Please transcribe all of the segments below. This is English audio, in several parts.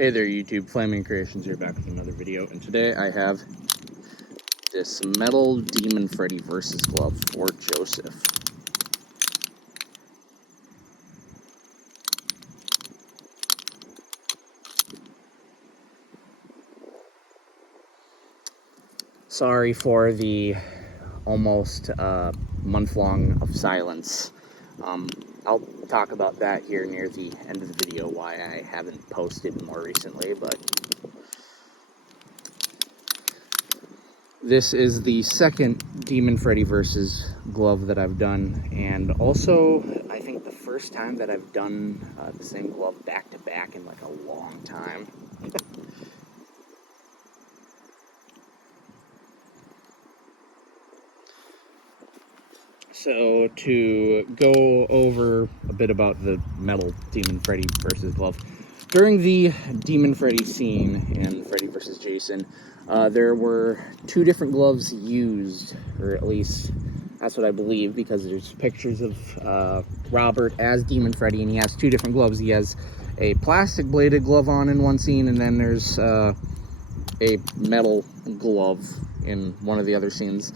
Hey there YouTube, Flaming Creations here, back with another video, and today I have this metal Demon Freddy versus glove for Joseph. Sorry for the almost month long of silence. I'll talk about that here near the end of the video, why I haven't posted more recently, but this is the second Demon Freddy versus glove that I've done, and also I think the first time that I've done the same glove back to back in like a long time. So to go over a bit about the metal Demon Freddy versus glove, during the Demon Freddy scene in Freddy vs. Jason, there were two different gloves used, or at least that's what I believe, because there's pictures of Robert as Demon Freddy, and he has two different gloves. He has a plastic bladed glove on in one scene, and then there's a metal glove in one of the other scenes.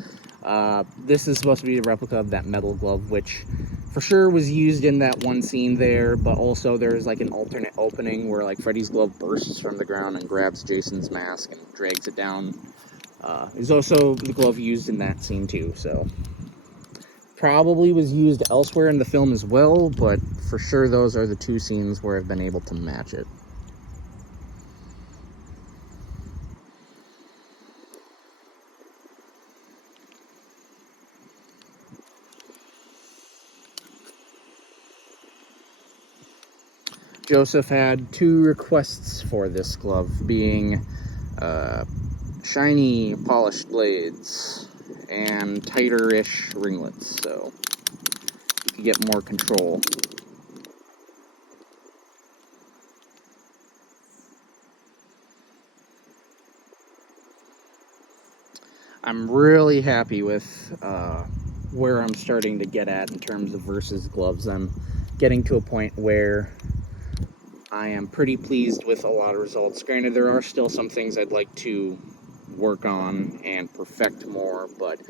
This is supposed to be a replica of that metal glove, which for sure was used in that one scene there, but also there's like an alternate opening where like Freddy's glove bursts from the ground and grabs Jason's mask and drags it down. There's also the glove used in that scene too, so probably was used elsewhere in the film as well, but for sure those are the two scenes where I've been able to match it. Joseph had two requests for this glove, being shiny polished blades and tighter-ish ringlets, so you could get more control. I'm really happy with where I'm starting to get at in terms of versus gloves. I'm getting to a point where I am pretty pleased with a lot of results. Granted, there are still some things I'd like to work on and perfect more, but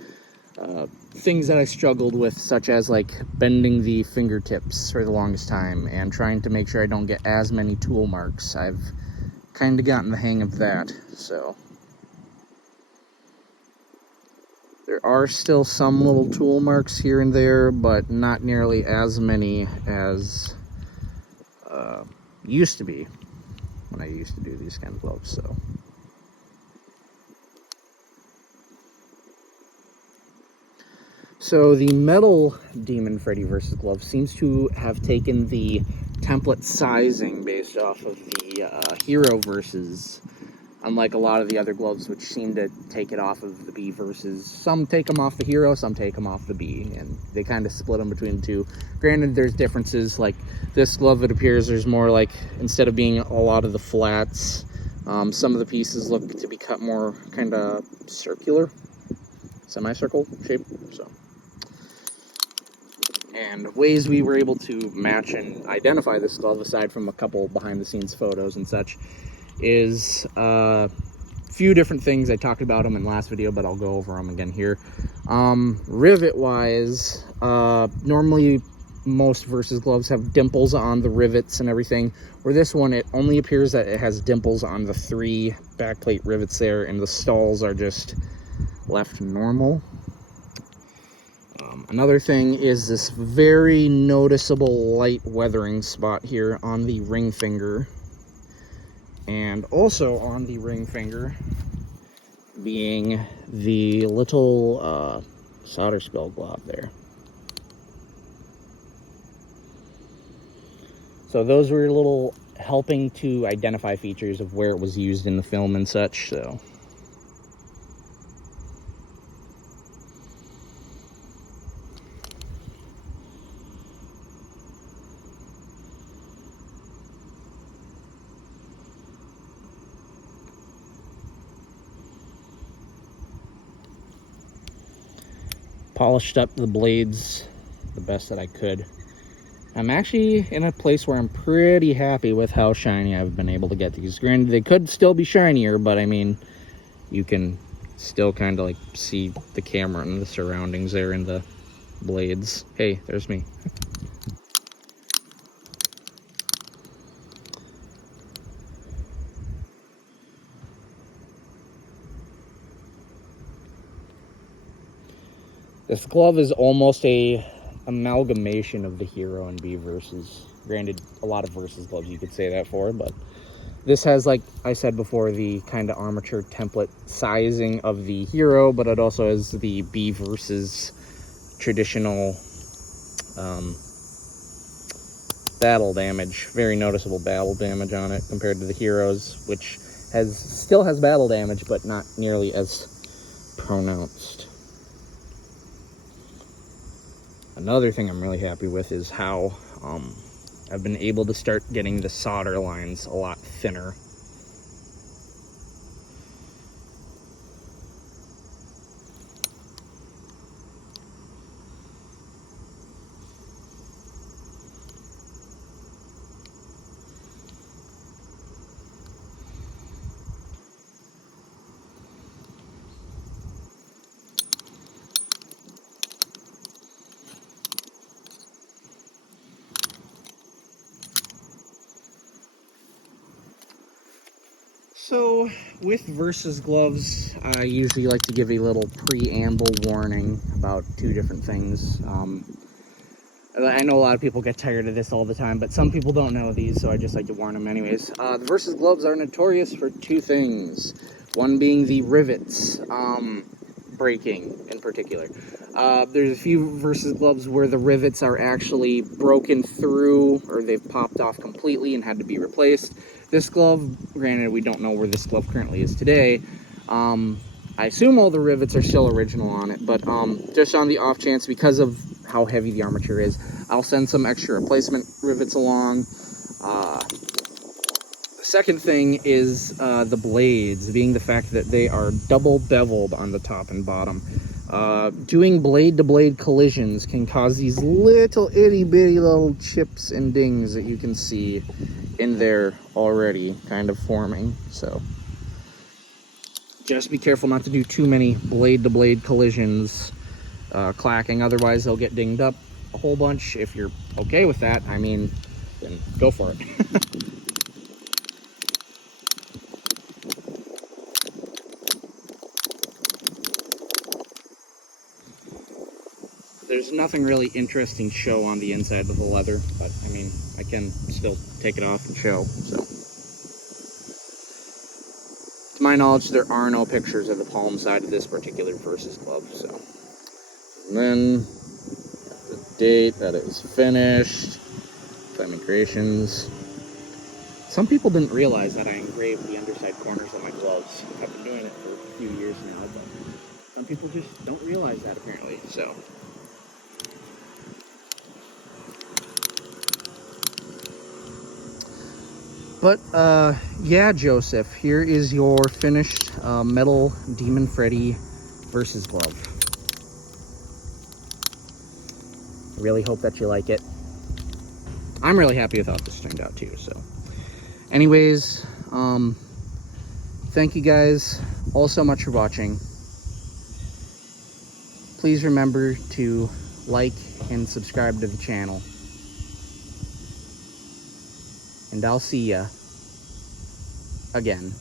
things that I struggled with, such as like bending the fingertips for the longest time and trying to make sure I don't get as many tool marks, I've kind of gotten the hang of that. So there are still some little tool marks here and there, but not nearly as many as used to be when I used to do these kind of gloves. So the metal Demon Freddy vs. glove seems to have taken the template sizing based off of the Hero versus, unlike a lot of the other gloves which seem to take it off of the B versus. Some take them off the Hero, some take them off the B, and they kind of split them between the two. Granted, there's differences, like this glove, it appears there's more like, instead of being a lot of the flats, some of the pieces look to be cut more kind of circular, semicircle shape, so. And ways we were able to match and identify this glove, aside from a couple behind-the-scenes photos and such, is a few different things. I talked about them in the last video, but I'll go over them again here. Rivet-wise, normally most versus gloves have dimples on the rivets and everything, where this one, it only appears that it has dimples on the three backplate rivets there, and the stalls are just left normal. Another thing is this very noticeable light weathering spot here on the ring finger, and also on the ring finger being the little solder spill glob there. So those were little helping to identify features of where it was used in the film and such, so. Polished up the blades the best that I could. I'm actually in a place where I'm pretty happy with how shiny I've been able to get these. Granted, they could still be shinier, but I mean, you can still kind of like see the camera and the surroundings there in the blades. Hey, there's me. This glove is almost a amalgamation of the Hero and B versus. Granted, a lot of versus gloves you could say that for, but this has, like I said before, the kind of armature template sizing of the Hero, but it also has the B versus traditional battle damage, very noticeable battle damage on it compared to the Heroes, which still has battle damage, but not nearly as pronounced. Another thing I'm really happy with is how I've been able to start getting the solder lines a lot thinner. So, with Versus gloves, I usually like to give a little preamble warning about two different things. I know a lot of people get tired of this all the time, but some people don't know these, so I just like to warn them anyways. The Versus gloves are notorious for two things. One being the rivets breaking in particular. There's a few Versus gloves where the rivets are actually broken through, or they've popped off completely and had to be replaced. This glove, granted, we don't know where this glove currently is today. I assume all the rivets are still original on it, but just on the off chance, because of how heavy the armature is, I'll send some extra replacement rivets along. The second thing is the blades, being the fact that they are double beveled on the top and bottom. Doing blade-to-blade collisions can cause these little itty-bitty little chips and dings that you can see in there already kind of forming. So just be careful not to do too many blade-to-blade collisions, clacking, otherwise they'll get dinged up a whole bunch. If you're okay with that, I mean, then go for it. There's nothing really interesting to show on the inside of the leather, but I mean, I can still take it off and show. So, to my knowledge, there are no pictures of the palm side of this particular Versus glove. So, and then the date that it was finished, Fleming Creations. Some people didn't realize that I engraved the underside corners of my gloves. I've been doing it for a few years now, but some people just don't realize that apparently. So. But, yeah, Joseph, here is your finished metal Demon Freddy Versus glove. I really hope that you like it. I'm really happy with how this turned out, too, so. Anyways, thank you guys all so much for watching. Please remember to like and subscribe to the channel. And I'll see ya again.